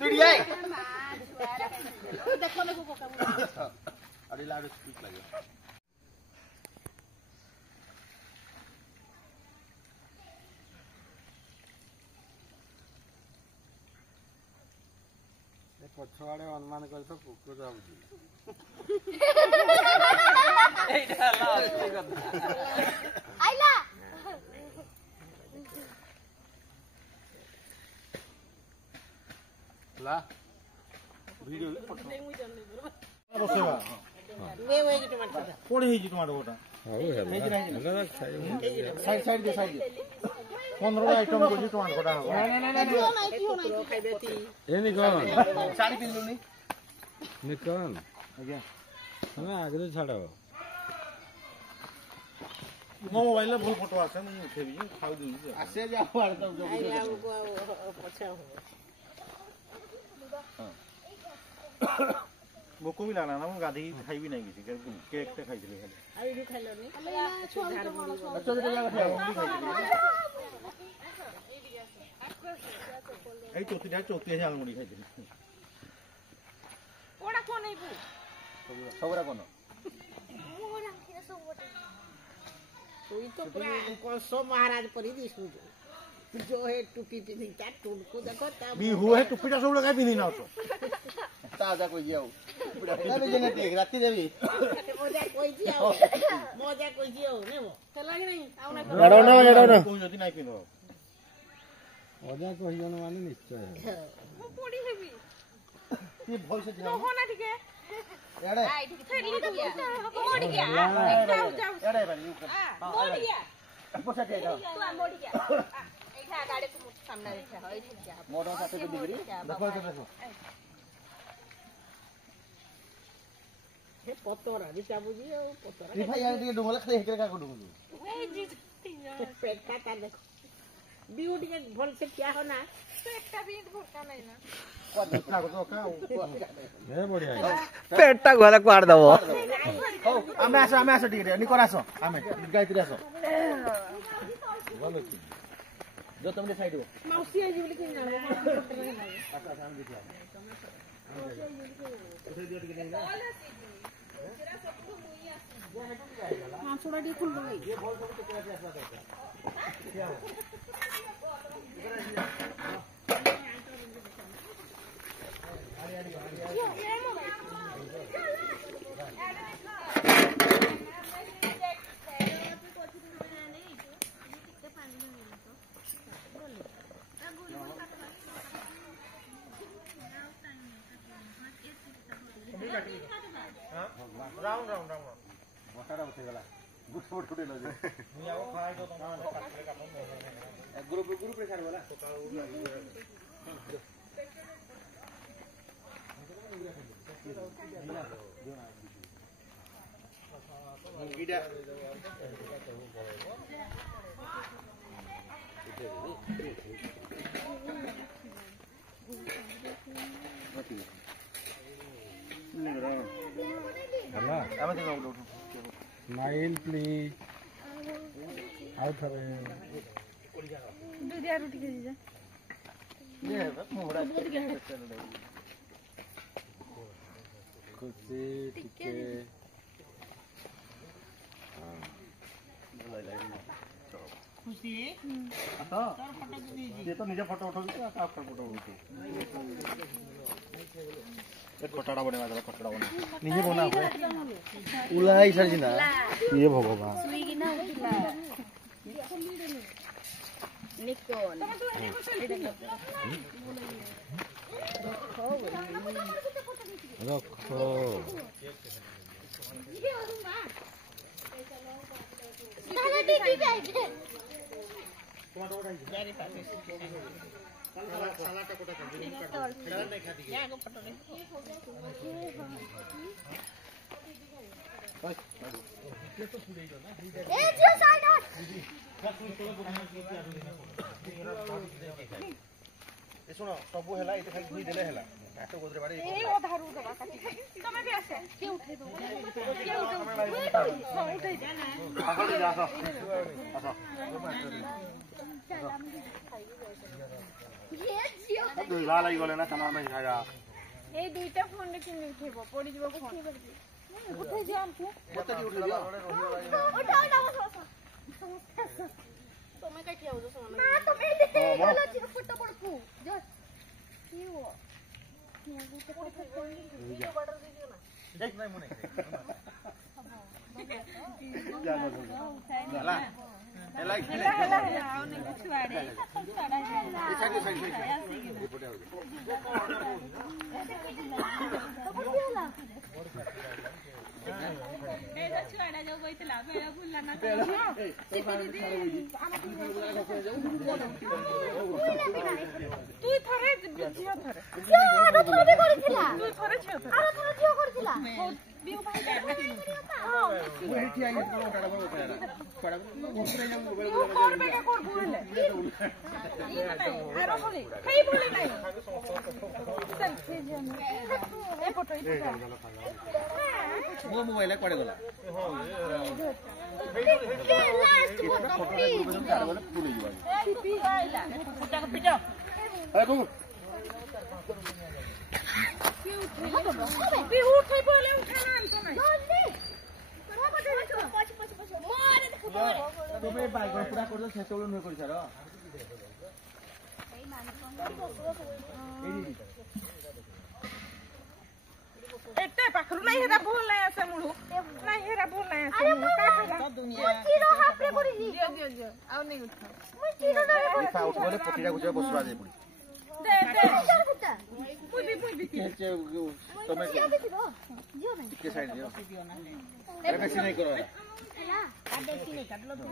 तुड़ियाई देखो देखो कोका अरे लाडो स्पीक लगे पछवाड़े अनुमान कर तो कुकुर जाउची एटा ला असली कथा आइला ला वीडियो रोसेवा वे की टमाटर कोड़ी ही टमाटर गोटा हाउ हेला हेला खाइ साइड साइड दे 15 आइटम को टमाटर गोटा हो ए निकन साड़ी पिन लुनी निकन आज्ञा हमें आगे छाड़ो मो मोबाइल में बहुत फोटो आछन नहीं उठेबी खाउ दी आसे जा पार तब जो आइला को पछा हो भोको भी लाना ना गाधी खाई भी नहीं किसी केक ते खाई दिले खाली आई भी खाइलो नी झाड़ मुड़ी अच्छा बेटा जा खाओ ए चौथी झाल मुड़ी खाई दिले कोड़ा को नहीं बु सबरा कोन तुई तो पूरा कौन सो महाराज परी दिसु जो है टुपी पिनी ता टुनको देखो ता भी हुए टुपीटा सब लगा भी नहीं ना तो ताजा कोई जाओ बुढ़ा अबे जने देख राती देवी मजा कोई जियो ने वो चला कि नहीं आउ ना एडो कोई जदी नहीं पिनो अजा कहि जन माने निश्चय वो पड़ी हेबी ये भल से नो हो ना ठीक है एड़े आई ठीक है मोड़ गया जाओ जाओ एड़े बनी मोड़ गया पोसा के जाओ तू मोड़ गया एठा गाड़ी को सामने देखा है ठीक है मोड़ साथे के डिग्री देखो देखो हे पतोरा दिशा बुझियो पतोरा रिफा यार दिए डोंगला खाली हेकर का को डोंगलू ए जी पेट काटा देखो ब्यूटी के भल से क्या हो ना पेटटा भी भरता नहीं ना इतना को तो का ए बढ़िया पेटटा गोला काट दबो हो आमे आसो डिग्री निकोर आसो आमे गायत्री आसो बोलो की जो तुमने साइड हो मौसी आई बोली कि ना मांसोड़ा दी खुल गई ये बॉल सब कितना ऐसा करता क्या राउंड मोटारा उठे गला गुट उठे लो जे नि आव खाइ तो तमा काटले का ग्रुप रे छाड़ वाला गिडा हला आमे देखो उठो स्माइल प्लीज आउट हवे दूधिया रोटी के दीजिए ये मोड़ा खुशी टिके खुशी तो ये तो निजे फोटो उठो का आपका फोटो उठो एक कोटाड़ा बने वाला कोटाड़ा बने निजे बना है उलाई सरजिना ये भगवान सुईगी ना उठला निकोन रखो दादा दीदी बैठ साला का कोटा कर दे खड़ा नहीं खाती क्या को फोटो नहीं ए जो साइड ए सुनो सब हेला इते खाली धुई देले हेला काटो गोदरे बाड़ी ए ओधारू दबा काटी तमे भी आसे के उठै दो के उठै दे ना आगे जा आसो आसो ଦୁଇଲା ଲାଗି ଗଲେ ନା ସାମାନ ପାଇଁ ଖାଇବା এই দুইটা ফোন রে কিনে উঠেব পড়ি দিব ফোন উঠে যা আমকু মতে কি উঠি দিও ওটা তুমি কাই কি আউছো না তুমি দেখে গেল চির ফটো পড়কু যা কি হো ভিডিও অর্ডার দি দিও না দেখ নাই মনে হেলা হেলা হেলা আউনে ছুয়াড়ে ছুয়াড়া এই সাইড সাইড রিপোর্ট আউ এরা ছুয়াড়া যাও কইতলা বেলা ভুললা না তুই থরে ঝিও থরে আরে থরে করিছিলা তুই থরে ঝিও থরে আরে থরে ঝিও করিছিলা বিউ ভাই ମୁଁ ଏଠି ଆଇ କୋଟାଡା ବାବୁ କୋଟାଡା କୋଟାଡା ଉପରେ ଯାଉ ମୋବାଇଲ করবে কে করব হলে আরে বলি সেই বলি নাই সেলফি জন্য এই ফটো ମୋ ମୋବାଇଲ କୁଆଡେ ଗଲା লাস্ট ফটো প্লিজ পিপি আইলা ফটো পিটো আরে বাবু কি উঠে বলে উঠানা আনতো নাই তুমি বাইক পুরা করছো সেতবেଳୁ ନୁହେଁ କରିছାର এতে পাখরু নাই হেরা ভুল নাই আছে মুড়ু নাই হেরা ভুল নাই আছে মুড়ু দুনিয়া চিরো হাফরে পড়িছি দিও দিও দিও আউ নেই উঠা মই চিরো না ପଇସା ଉଠଗଲେ ପଟିଟା ଗୁଜା ବସବା ଯାଇ ପଡି দে দে কুতা পুই ତମେ জিও দেখিবো জিও নাই ଟିକେ ସାଇଡ ଦିଅ ଏବେ ବେଶୀ ନାଇଁ କର ହେଲା আর দেখি নাই কাটলো তো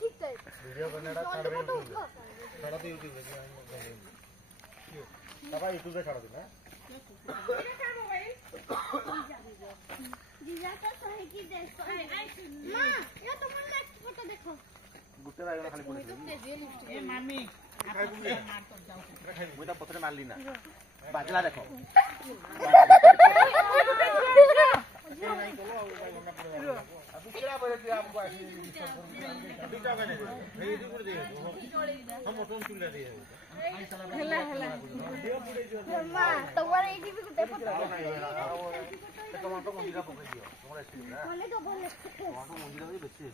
ঠিক তাই वीडियो बनाना छाड़ दे छाड़ दे YouTube पे बाबा YouTube पे छाड़ देना जीजा का सही की देखो मां ये तुम नेक्स्ट फोटो देखो गुटे रायगण खाली पड़ी ए मामी मुई ता पथरे मारली ना बाजला देखो दुसरा बरे कि आपको ऐसी दुटा बने रेडी कर दे हम मोटन चुला दे হেলা হেলা मां तुम्हारे एडी भी कुछ फोटो टमाटो मंदिरा पकड़ दियो तोरा स्क्रीन ना बोले तो बोले टमाटो मंदिरा भी बेची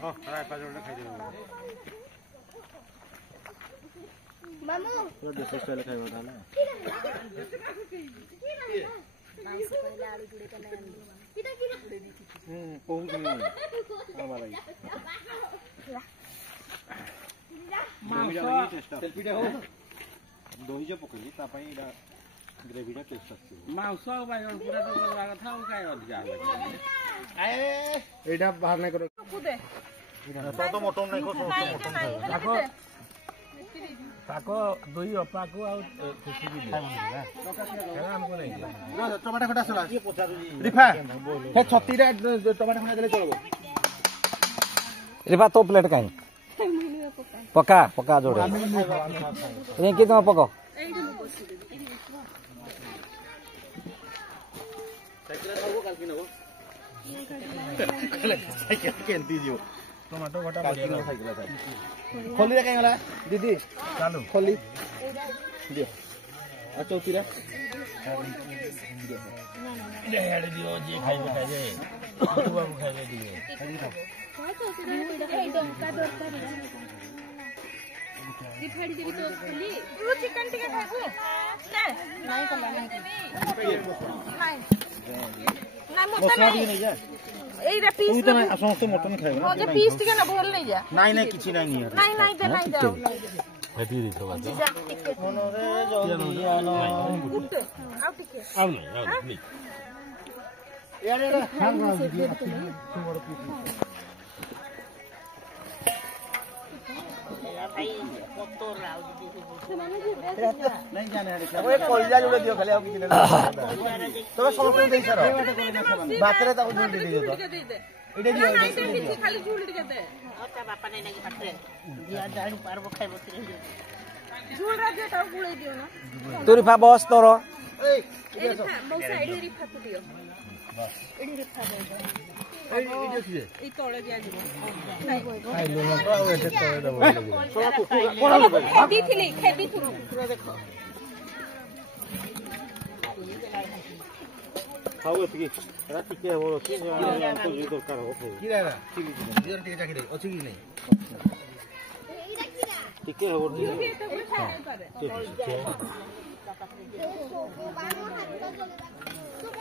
हां राय पाजोड़ खाई दे मामू पूरा देश स्टाइल खाइबो था ना मांस पहले आलू जुड़े का नया किटा किटा बहुत नहीं हमारा सेल्फी हो दही जो पकड़ी ता पई एडा ग्रेवी टा टेस्ट आछी ମାଉସ ବାଇଗଣ ପୁରା ତ କରିବା କଥା ଆଉ କାଇଁ ଅଧିକା एडा बाहर नहीं करो কুদে तो मोटन नहीं खो मोटन ତାକୁ ତାକୁ ଦୁଇ ଅପାକୁ ଆଉ ଖୁସି ବି ଦିଅ ଆମକୁ ନେଇ टमाटर खटा सला रिफा हे 36 रे टमाटर खटा देले चलबो रिफा तो प्लेट काई पका पका जोड़े ये कि तुम पको साइकिल केंती जो ଟମାଟୋ ଖଟା साइकिल खोली रे काई गला दीदी ଚାଲୁ खोली दियो आ चौथी रे ହେଡ ଦିଅ ଯିଏ ଖାଇବେ ଖାଇବେ ବାବୁ ଖାଇବେ ଦିଅ চিকেন টিকে খাইবো না নাই কলা নাই নাই না মোটা मसला নাই दी नहीं जा এই রে পিস तू तो मैं समस्त मटन खाइबो ও যে পিস টিকে না ভল নাই যা नहीं नहीं किछि नहीं है নাই নাই দে নাই দাও হেতি দিছো বাজে যা টিকে मनो रे जल्दी आनो গুটে আউ টিকে ଆଉ ନାହିଁ यार यार हां ଭାଇ ପତର ଆଉ ଏ କଳିଜା ଯୋଡ଼େ ଦିଅ ଖାଲି ଆଉ କିଛି ନେଲେ ତମେ ସମସ୍ତଙ୍କୁ ଦେଇ ସାର ଭାତରେ ତାକୁ ଝୁଲି ଦେଇଦିଅ ତ ଏଇଟା ଦିଅ ଖାଲି ଝୁଲି ଟିକେ ଦେ ଆଉ ତା ବାପା ନାଇଁ ନାକି ପାଖରେ ଝିଅ ଜାଣି ପାରବ ଖାଇବ ଝୁଲ ରାଜ୍ୟଟାକୁ ଗୁଳେଇ ଦିଅ ନା ତୁ ରିଫା ବସ୍ ତୋର ମୋ ସାଇଡରେ ରିଫାକୁ ଦିଅ ଏଠି ରିଫା ଦେ ଏଇ ତଳେ ଦିଆଯିବ ଖେଦିଥିଲି ଦେଖ ଖାଉ ଏତିକି ଏଟା ଟିକେ ହବ ଅଛି ଦରକାର ହବ କି ରା ଟିକେ ଚାକିରି ଅଛି କି ନାହିଁ ଟିକେ ହବ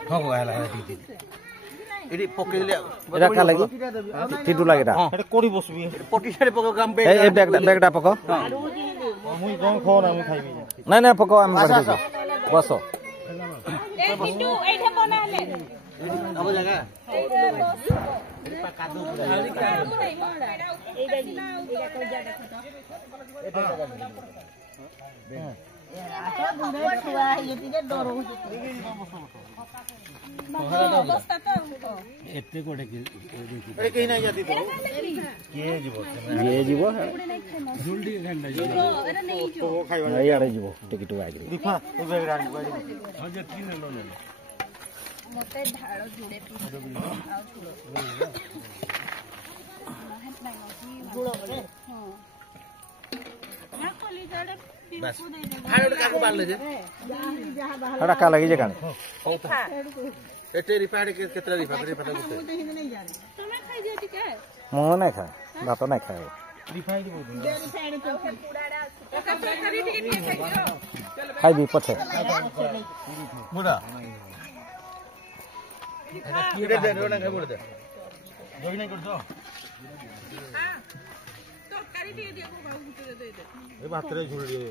ହଁ ହେଲା ଟିକେ ଏଠି ପକେଇଲେ ଏଟା କା ଲାଗି ଟିଟୁ ଲାଗିଟା ଏଟା କୋଡି ବସବି ପଟି ସାରେ ପକ ଗାମ ବେ ଏ ବ୍ୟାଗଟା ପକ ମୁଇ କଣ ଖୋର ଆମେ ଖାଇବି ନାଇଁ ନାଇଁ ପକ ଆମେ ବାଢି ଦେବୁ ବସ ଏ ଟିଟୁ ଏଇଠି ବନାଲେ अब जगह एते कोडे के अरे कहीं नहीं जाती तो ये जीवो झुलडी गंडा तो खाइबा नहीं आड़े जीवो टिकट आगरी दिखा तो बेगरान हो जे तीन लो ले मते ढाळ जुडे गुड़ो हां ना कोली जड़े बस खाड़ काको बाल जे हड़ा का लगी जे काने एटे रिपाड़ के केतरा रिपाड़ गुते तुमे खाइ जे टिके मो नहीं खा भात नहीं खाए रिफाइंड बोल खाई भी पछे बुड़ा इडे दे रोना के बोल दे जोई नहीं कर दो तो करी दिए दियो बाबू गुटे दे दे ए भातरे झुल दियो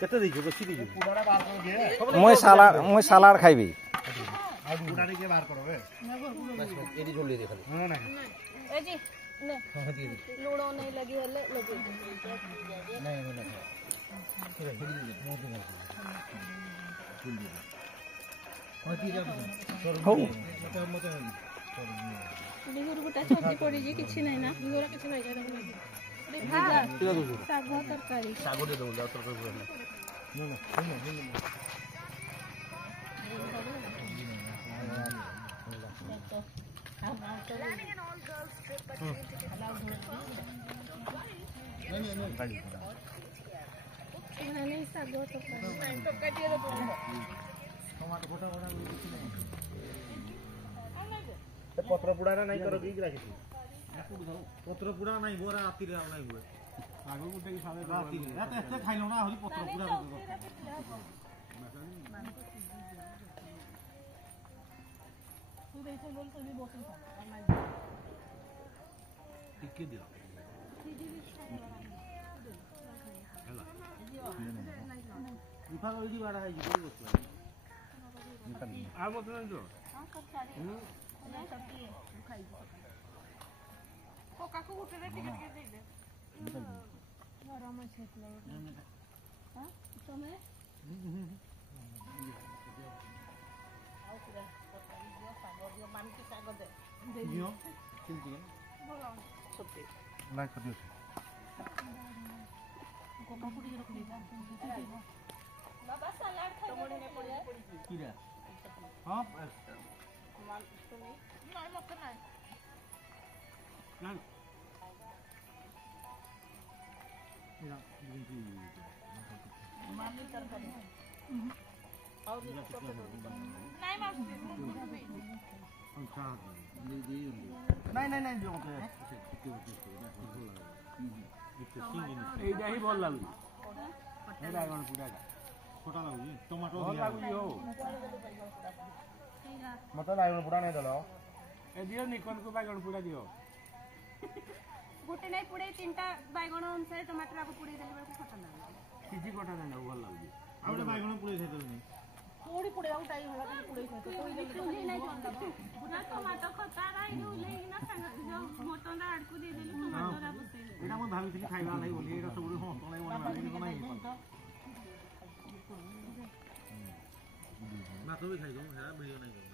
केते देजो बेसी देजो पुडारा बात हो गे मैं सलाड खाइबी आ पुडारे के बाहर करो बे बस एडी झुल दे खाली हां नहीं ए जी ने हां दी लूड़ो नहीं लगी हले लगे नहीं हो बिहुर गुटा सब्जी पड़ी जी किछि नहीं ना बिहुर किछि नहीं करे साग तरकारी सागो दे दो तरकारी नहीं साग तरकारी टोकाटी रे टमाटर गोटा गोटा पत्र पुडारा नहीं करो की राखी पत्र पुडा नहीं गोरा राती रे नहीं हुए आगो गुटे की साले राती रे रात एते खाइलो ना हरी पत्र पुडा तू देसे बोल तो भी बोसन टिके दियो हेला विभाग ओडी बाडा है जी बोल आ मत नहीं जो हां सब सारी नहीं सब्जी है खाई ओ काकू गुटे रे टिके टिके दे दे गरम छेत लगे हां समय आओ पूरा तरकारी दियो साग दियो पानी की साग दे दियो चिंती बोलो सब्जी लाइक कर दियो को काकुड़ी रख दी बाबा सलाड खाई ने पड़ी कीरा हां नहीं मत नहीं ना मामी तरकारी और नहीं मामी नहीं जो एइडा ही बोल लागु ए बाइगण पुडाटा छोटा लागु टमाटो बोल लागु हो मत बाइगण पुडा नहीं दलो ए दियो निकन को बागण पुडा दियो गोटे नहीं पुड़े तीनटा बैगण अनुसार टमाटर को पुड़े देले खत्म ना किछि कोठा नहीं बोल लागु आउडे बाइगण पुडे थे तो नहीं थोड़ी पुड़े उठाई होला के पुड़े खाते कोई नहीं जानता ना टमाटर खता राई ले ना जो मोटन आड़कू दे देली टमाटर रा बसे एटा म भाबिथिली खाइबा लागि बोली एटा सबुडे हो तलाई मन भाबी को नाही मातो भी खाइ दो हेरा भिडियो नाही करू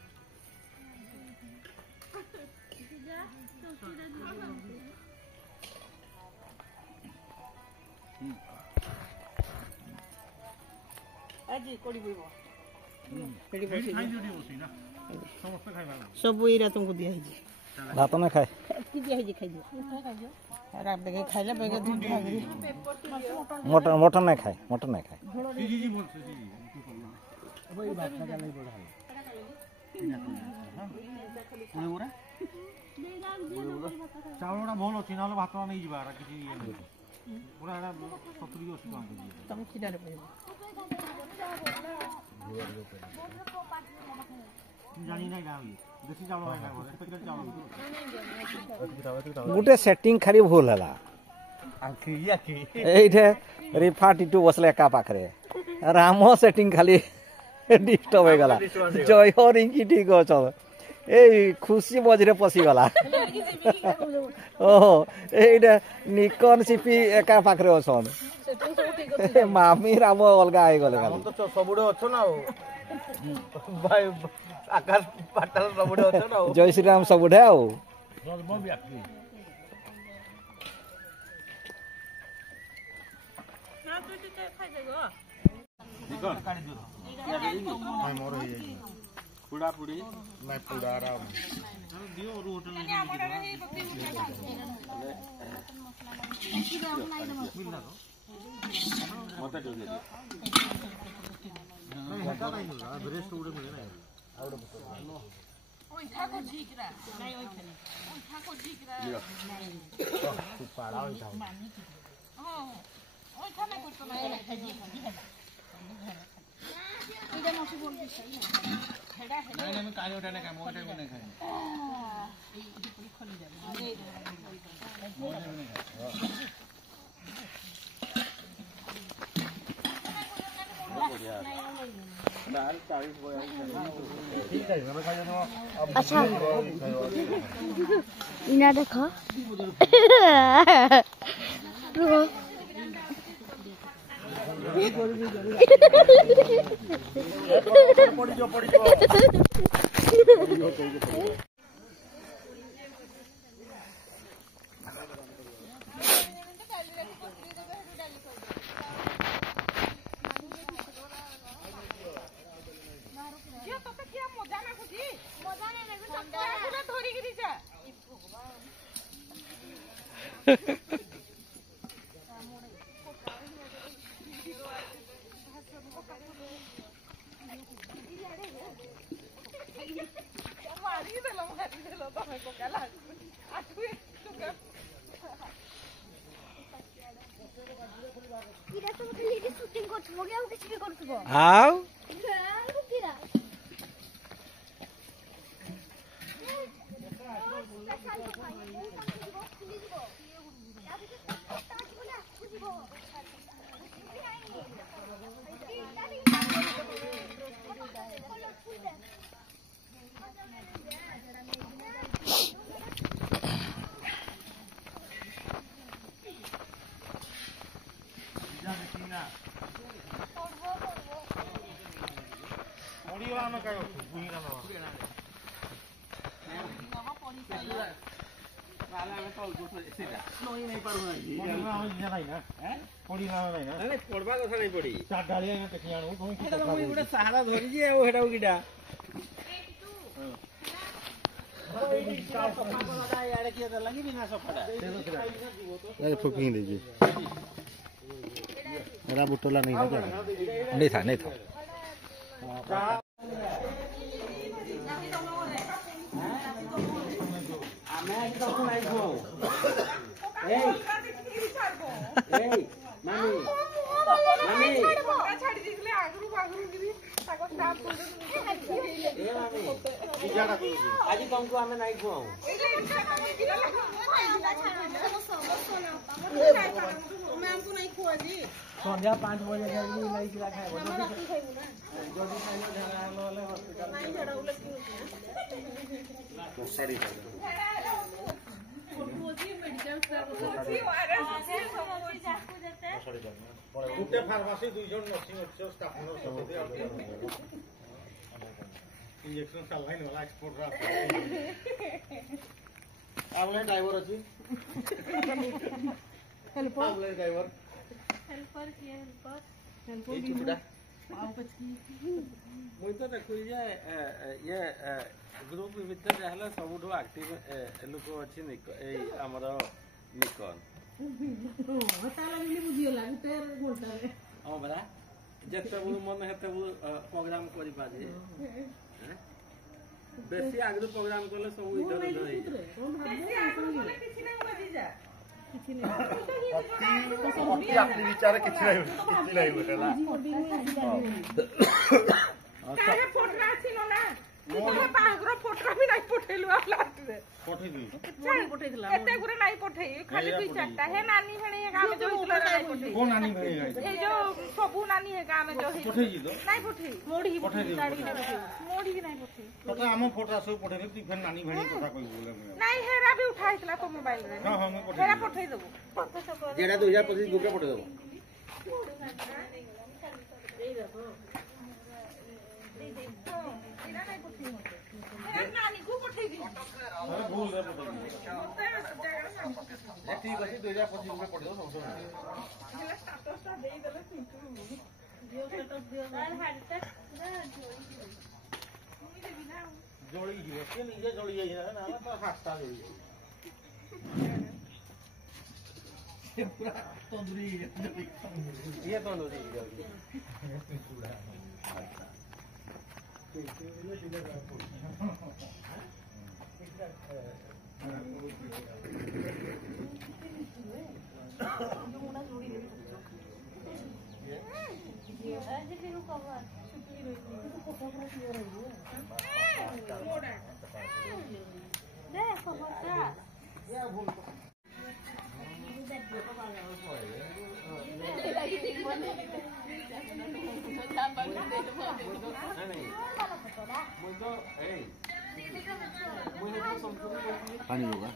जा सोचीदा दे ଆଜି କୋଡ଼ି ବୁଇବ ସେଠି ବସି ଖାଇ ଦିଅ ବସି ନା ସମସ୍ତେ ଖାଇବା ନା ସବୁ ଏଇରା ତୁମକୁ ଦିଆ ହେଇଛି ଭାତ ନା ଖାଏ ଏତିକି ଦିଆ ହେଇଛି ଖାଇଦିଅ ଆରା ବେগে ଖାଇଲା ବେगे ଧୁଁ ଖାଇବି ମଟନ ନାଇଁ ଖାଏ ମଟନ ନାଇଁ ଖାଏ जी जी बोल जी वही बात का नहीं बड़ा है पूरा चावलटा भल अछि नले भात नहीं जिबा किछि पूरा एटा 70 80 टका ତମ କ୍ଷୀରରେ ପଡ଼ିବ जानी नहीं गाँव देसी चावल नहीं गाँव पैकेट चावल गुटे सेटिंग खाली भूल हला एठे रिफा टिटू बसले एका पाखरे राम सेटिंग खाली डिस्टर्ब हो गला जय रिंकी ठीक अछ ए खुशी मझरे पसी गला ओहो एठे निकन सीपी एका पाखरे अछन मामी राम अलगा आइ गले खाली तो सबुडे अछो ना भाई आकाश पाताल सबुडे अछो ना जय श्री राम सबुडे आउ मो व्यक्ति ना तू टिके खाइ देगो देखो काढी दियो नहीं मोर हे पुडा पुडी नहीं पुडारा दियो और होटल में मत दियो नहीं हटा नहीं मिल रहा ब्रेस्ट उड़े मिले ना ओइ ठाको झिकरा नहीं ओइ खाने ओइ ठाको झिकरा तू पाड़ा होई था हां ओइ खाने को तो नहीं खाजी इधर मसी बोल दे सही हेडा हेडा नहीं मैं काली उठाने का मोटे में नहीं खाए ई पूरी खोली जाए मोटे में नहीं खाए दाल 40 बोया ठीक है मैं खाई जानो अच्छा इना देखो रुको पड़ी जो ये तो क्या मजा ना खुजी मजा नहीं लगे सब पूरा धोरी गिरी जा मारी देलो तो मैं को कला आठू इरा तो खाली शूटिंग करथबो के आउ किछि भी करथबो आउ किरा में काय बुई ना वाला में तो सीधा नहीं नहीं पारु ना पड़ी ना नहीं ना नहीं पड़बा कथा नहीं पड़ी चार डालिया ना देखि आनु कोई की तो मुई गुडा सहारा धरि जे ओ हेडा किडा फुकी दीजिए मेरा बुटोला नहीं है नहीं था छाड़ी दिले आगरू बागरू गिरी ଆଜି ତମକୁ ଆମେ ନାଇଁ କୁହ ସନ୍ଧ୍ୟା 5 ବଜେ ଖାଇବୁ ନାଇଁ କିରା ଖାଇବ ଯଦି ଖାଇଲେ ଝାଡ଼ା ହେଲେ ହସ୍ପିଟାଲ ଗୋଟେ ଫାର୍ମାସି 2 ଜଣ nursing officer staff nurse injection saline वाला एक्सपोर्ट रहा आपले ड्राइवर अछि हेल्पर आपले ड्राइवर हेल्पर किए हेल्पर ये चुपड़ा ଆଉ କିଛି मुई तो देखु जे ये ग्रुप भीतर रहला सबुठो एक्टिव लोक अछि ए हमर निकन हटा लागली बुझियला गुटे घंटा रे हां बरा जते बु मन हेते बु प्रोग्राम करि पाजे बेसी आगु प्रोग्राम करले सब इधर उधर हे बेसी आगु बोले किछि नै बजी जा किछि नै अति आपली विचार किछि नै होतला काहे फोटो अछि न ना मोर बागरो फोटो भी नै पठेलु आ लास्ट रे पठै दी चाहि पठेइला एते गुरे नै पठेई खाली दुई चारटा हे नानी भेणे गाम जो हितला नै पठेई कोन नानी भेणे ए जो सबु नानी हे गाम जो हि पठै दी तो नै पठेई मोड़ी ही पठै दी मोड़ी ही नै पठेई तथा हम फोटो सब पठेले ती फेर नानी भेणे कथा कहि बोले नै हेरा भी उठाइतला तो मोबाइल रे हां हां मैं पठै हेरा पठेई देबो जेडा 2025 ग्रुप रे पठै देबो नानी को पठेई दी अरे भूल रे पठै ये ठीक अछि 2025 ग्रुप रे पठै दो समझो हेला स्टेटस ता देई देले किंतु जियो स्टेटस दियो तार हाडटा जोड़ी जीव के निजे जोड़ी जाई ना ना तो हास्ता जोड़ी ये पूरा तंदूरी ये तंदूरी पूरा आज फिर कवर दे कवरटा पानी होगा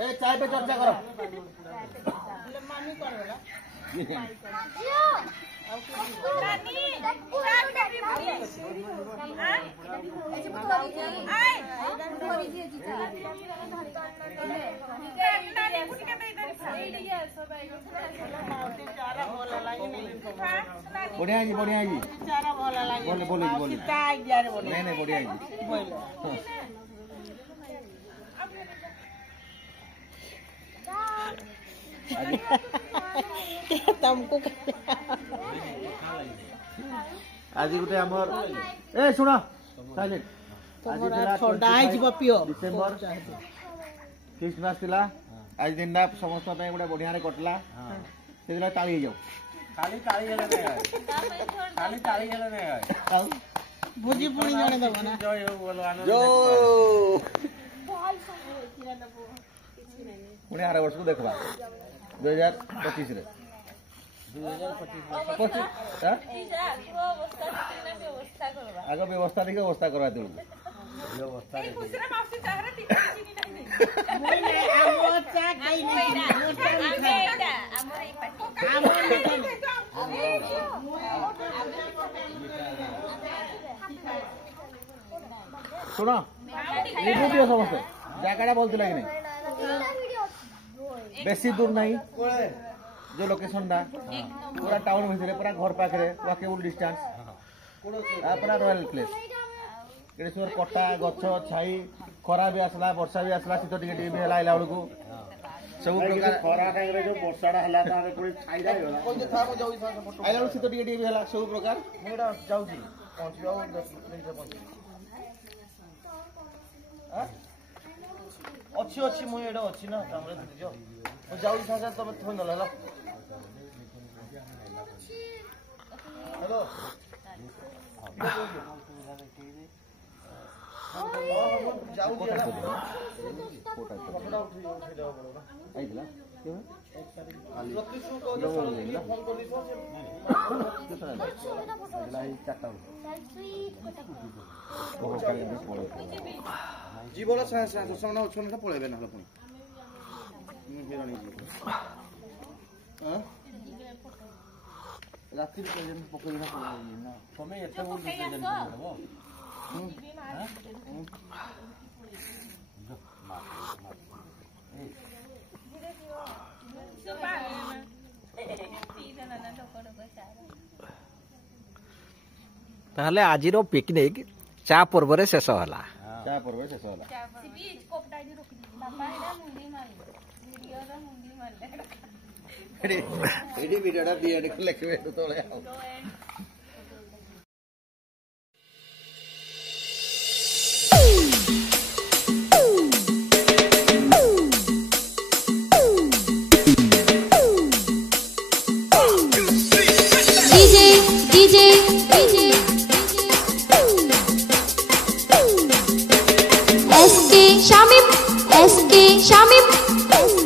ए चाय पे चर्चा करो मामी करला नानी बढ़िया जी चारा भला लागी बोले सीता आइडिया रे बोले नहीं बढ़िया जी बोले तुमको आज गोटे हमर ए सुन साइलेंट तोरा ठंडा आइ जीव पियो डिसेंबर क्रिसमस थिला आज दिनटा समस्त पे गोटे बढ़िया रे कटला से दिला ताली जाऊ खाली ताली हेले नै खाली ताली हेले नै आउ भुजी पुणी जणे दबो ना जय हो बोलो आनंद जो पुणे आर वर्ष को देखबा 2025 रे 2025 आग व्यवस्था देखिए व्यवस्था करवा दे व्यवस्था खुसरा मासी चाहरा टिका चिनी नहीं मोई नै आमो चा खाइ नै मोटा खाइदा हमर ई पाटी हमर सुन वीडियो दियो समस्त जगहटा बोलथिला कि नहीं बेसी दूर नहीं जो लोकेशन टा पूरा टाउन भितर पूरा घर पाखे वॉकेबल डिस्टेंस पूरा रॉयल प्लेस ये सब कटा गछ छाई खरा भी आसला वर्षा भी आसला शीत टिके टिके भी हला आइला बेलू सब प्रकार खरा टाइम रे जो वर्षाटा हला तारे कोई छाईदा होला कोन जे था मो जाउ आइला बेलू शीत टिके टिके भी हला सब प्रकार मेडा जाउची पहुंचियो 10 मिनिट रे पहुंची अच्छी अच्छी मुई एडा अच्छी ना हमरे दे जो जाउ सासा तब थोन दला जीवन समय पलैबे ना पुणी राति पकड़ समय एत ताहले आजिरो पिकनिक चा पर्व रे शेष होला चा पर्व शेष होला एडी वीडियोटा बिएड को लेखबे तळे SK Shamim